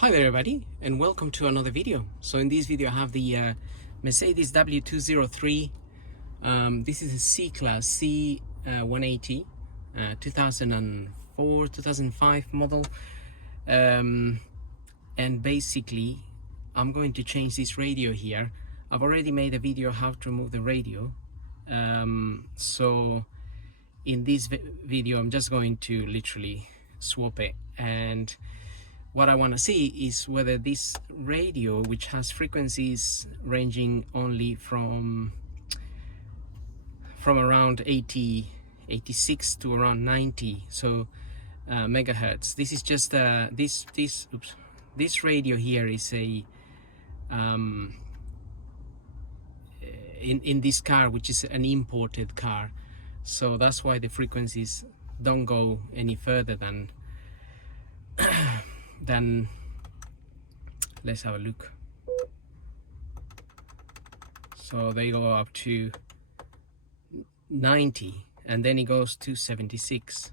Hi there everybody, and welcome to another video. So in this video I have the Mercedes W203. This is a C-Class C180 2004 2005 model, and basically I'm going to change this radio here. I've already made a video how to remove the radio, so in this video I'm just going to literally swap it, and what I want to see is whether this radio, which has frequencies ranging only from around 86 to around 90 megahertz. This is just this radio here is a in this car, which is an imported car, so that's why the frequencies don't go any further than let's have a look. So they go up to 90 and then it goes to 76,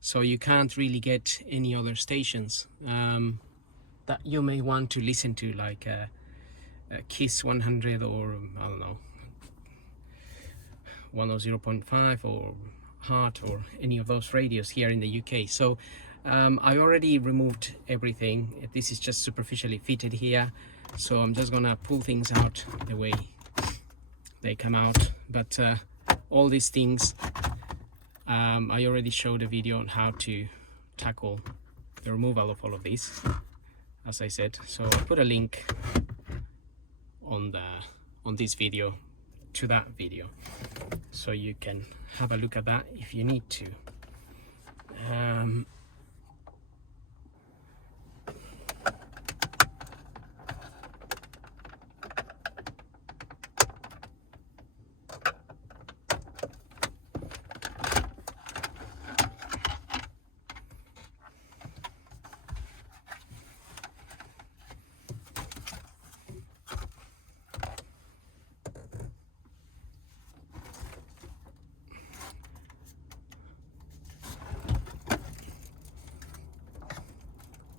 so you can't really get any other stations that you may want to listen to, like a Kiss 100 or I don't know 100.5 or Heart or any of those radios here in the UK. So I already removed everything. This is just superficially fitted here, so I'm just gonna pull things out the way they come out. But all these things I already showed a video on how to tackle the removal of all of these, as I said. So I'll put a link on this video to that video, so you can have a look at that if you need to.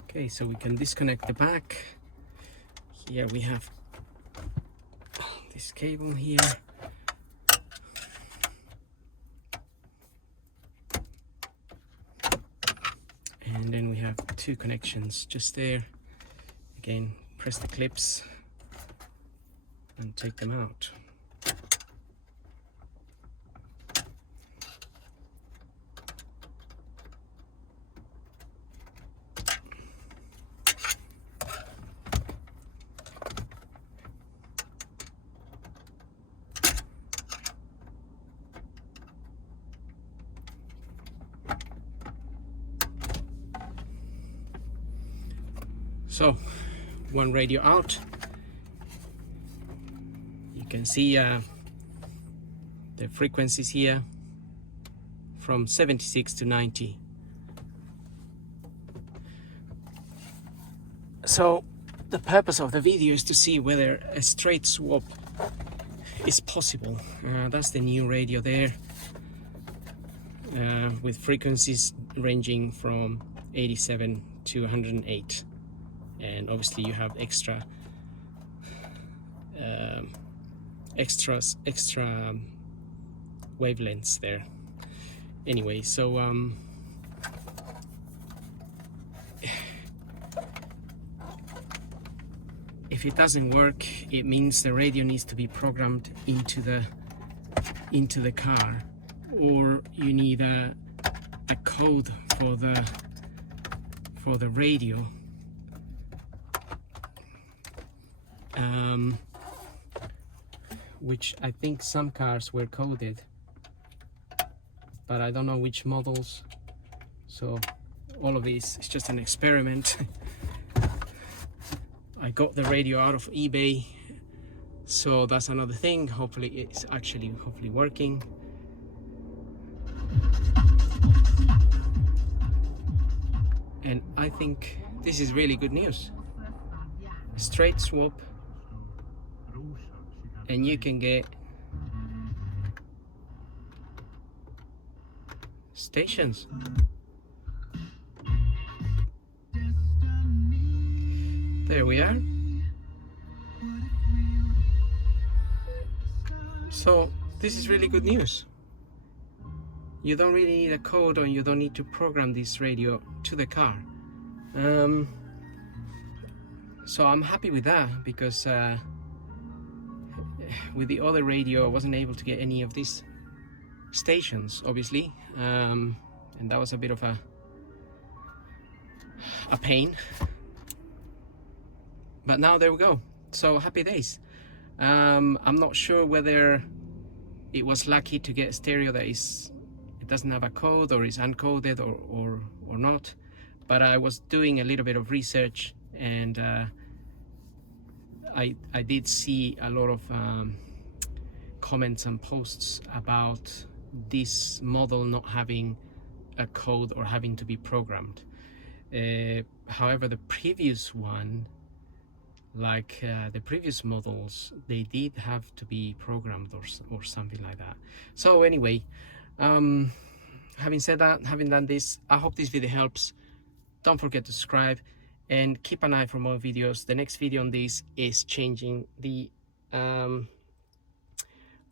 Okay, so we can disconnect the back. Here we have this cable here. And then we have two connections just there. Again, press the clips and take them out. So, one radio out. You can see the frequencies here from 76 to 90. So, the purpose of the video is to see whether a straight swap is possible. That's the new radio there, with frequencies ranging from 87 to 108. And obviously you have extra wavelengths there. Anyway, so if it doesn't work, it means the radio needs to be programmed into the car, or you need a code for the radio. Which I think some cars were coded, but I don't know which models. So all of this is just an experiment. I got the radio out of eBay, so that's another thing. Hopefully it's actually working. And I think this is really good news. A straight swap, and you can get stations. There we are. So this is really good news. You don't really need a code, or you don't need to program this radio to the car. So I'm happy with that, because with the other radio I wasn't able to get any of these stations, obviously, and that was a bit of a pain. But now there we go. So happy days. I'm not sure whether it was lucky to get a stereo that it doesn't have a code, or is uncoded, or not. But I was doing a little bit of research, and I did see a lot of comments and posts about this model not having a code or having to be programmed. However, the previous one, like the previous models, they did have to be programmed or something like that. So anyway, having said that, having done this, I hope this video helps. Don't forget to subscribe and keep an eye for more videos. The next video on this is changing the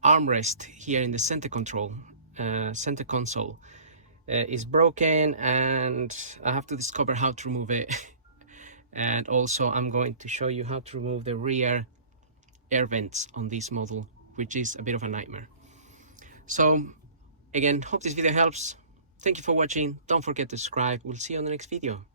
armrest here in the center console. Is broken, and I have to discover how to remove it. And also I'm going to show you how to remove the rear air vents on this model, which is a bit of a nightmare. So again, hope this video helps. Thank you for watching. Don't forget to subscribe. We'll see you on the next video.